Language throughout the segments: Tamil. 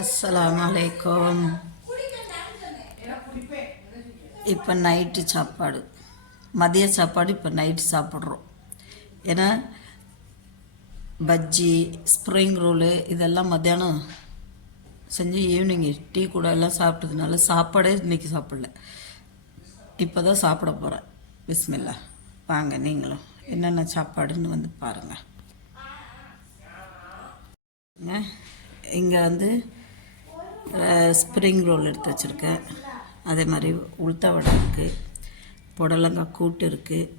அஸ்ஸலாமு அலைக்கும். இப்போ நைட்டு சாப்பாடு, மதிய சாப்பாடு இப்போ நைட்டு சாப்பிட்றோம். ஏன்னா பஜ்ஜி, ஸ்ப்ரிங் ரோலு இதெல்லாம் மத்தியானம் செஞ்சு ஈவினிங் டீ கூட எல்லாம் சாப்பிட்டதுனால சாப்பாடே இன்றைக்கி சாப்பிடல. இப்போ தான் சாப்பிட போகிறேன். பிஸ்மில்லா. வாங்க நீங்களும் என்னென்ன சாப்பாடுன்னு வந்து பாருங்கள். இங்கே வந்து ஸ்ப்ரிங் ரோல் எடுத்து வச்சுருக்கேன். அதே மாதிரி உளுத்த வடை இருக்குது, புடலங்காய் கூட்டு இருக்குது.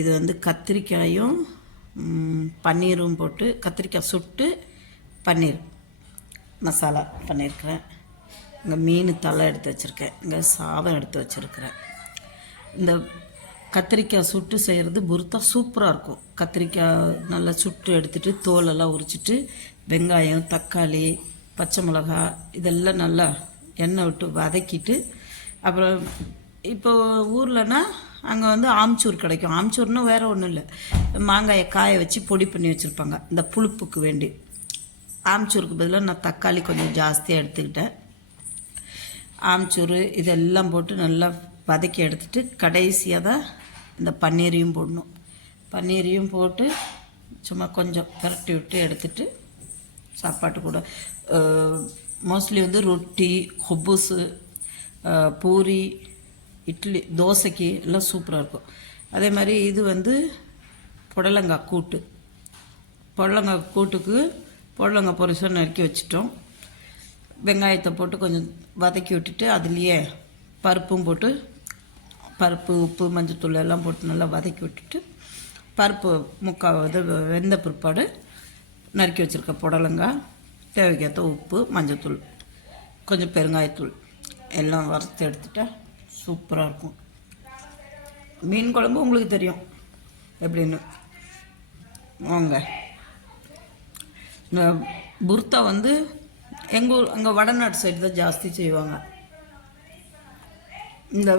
இது வந்து கத்திரிக்காயும் பன்னீரும் போட்டு கத்திரிக்காய் சுட்டு பன்னீர் மசாலா பண்ணியிருக்கிறேன். இங்கே மீன் தலை எடுத்து வச்சுருக்கேன். இங்கே சாதம் எடுத்து வச்சுருக்கிறேன். இந்த கத்திரிக்காய் சுட்டு செய்கிறது புர்த்தா சூப்பராக இருக்கும். கத்திரிக்காய் நல்லா சுட்டு எடுத்துகிட்டு தோலெல்லாம் உரிச்சிட்டு வெங்காயம், தக்காளி, பச்சை மிளகா இதெல்லாம் நல்லா எண்ணெய் விட்டு வதக்கிட்டு, அப்புறம் இப்போ ஊர்லனா அங்கே வந்து ஆம்ச்சூர் கிடைக்கும். ஆம்ச்சூர்னால் வேறு ஒன்றும் இல்லை, மாங்காயை காய வச்சு பொடி பண்ணி வச்சுருப்பாங்க இந்த புளிப்புக்கு வேண்டி. ஆம்ச்சூருக்கு பதிலாக நான் தக்காளி கொஞ்சம் ஜாஸ்தியாக எடுத்துக்கிட்டேன். ஆம்ச்சூர் இதெல்லாம் போட்டு நல்லா வதக்கி எடுத்துகிட்டு கடைசியாக தான் இந்த பன்னீரையும் போடணும். பன்னீரையும் போட்டு சும்மா கொஞ்சம் பரட்டி விட்டு எடுத்துகிட்டு சாப்பாட்டு கூட மோஸ்ட்லி வந்து ரொட்டி, ஹுபுஸு, பூரி, இட்லி, தோசைக்கு எல்லாம் சூப்பராக இருக்கும். அதே மாதிரி இது வந்து புடலங்காய் கூட்டு. புடலங்காய் கூட்டுக்கு புடலங்காய் பொரிசாக நறுக்கி வச்சிட்டோம். வெங்காயத்தை போட்டு கொஞ்சம் வதக்கி விட்டுட்டு அதுலேயே பருப்பும் போட்டு, பருப்பு, உப்பு, மஞ்சத்தூள் எல்லாம் போட்டு நல்லா வதக்கி விட்டுட்டு பருப்பு இது வெந்த பிற்பாடு நறுக்கி வச்சுருக்க புடலங்காய், தேவைக்கேற்ற உப்பு, மஞ்சத்தூள், கொஞ்சம் பெருங்காயத்தூள் எல்லாம் வறுத்து எடுத்துட்டா சூப்பராக இருக்கும். மீன் குழம்பு உங்களுக்கு தெரியும் எப்படின்னு. வாங்க. இந்த புர்த்தா வந்து எங்கள் ஊர் அங்கே வடநாட்டு சைடு தான் ஜாஸ்தி செய்வாங்க. இந்த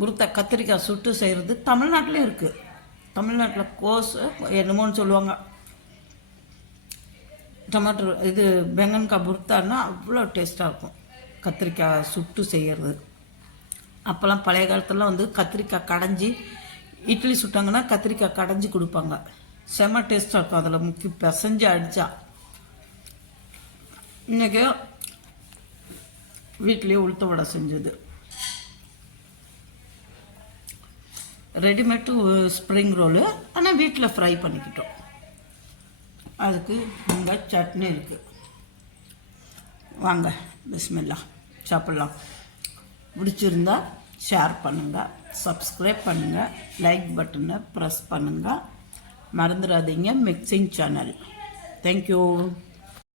புர்த்தா கத்திரிக்காய் சுட்டு செய்கிறது தமிழ்நாட்டிலே இருக்குது. தமிழ்நாட்டில் கோஸ் என்னமோன்னு சொல்லுவாங்க. டொமேட்டோ இது வெங்கன்காய் புர்த்தான்னா அவ்வளோ டேஸ்ட்டாக இருக்கும் கத்திரிக்காய் சுட்டு செய்கிறது. அப்போல்லாம் பழைய காலத்துலலாம் வந்து கத்திரிக்காய் கடைஞ்சி இட்லி சுட்டாங்கன்னா கத்திரிக்காய் கடைஞ்சி கொடுப்பாங்க. செம்ம டேஸ்ட்டாக இருக்கும். அதில் முக்கி பிசைஞ்சு அடித்தா. இன்றைக்கி வீட்லேயே உளுத்த வடை செஞ்சது. ரெடிமேட்டு ஸ்ப்ரிங் ரோலு, ஆனால் வீட்டில் ஃப்ரை பண்ணிக்கிட்டோம். அதுக்கு இங்கே சட்னி இருக்குது. வாங்க பிஸ்மில்லா சாப்பிட்லாம். பிடிச்சிருந்தா ஷேர் பண்ணுங்கள், சப்ஸ்கிரைப் பண்ணுங்கள், லைக் பட்டனை ப்ரெஸ் பண்ணுங்கள். மறந்துடாதீங்க மிக்சிங் சேனல். தேங்க்யூ.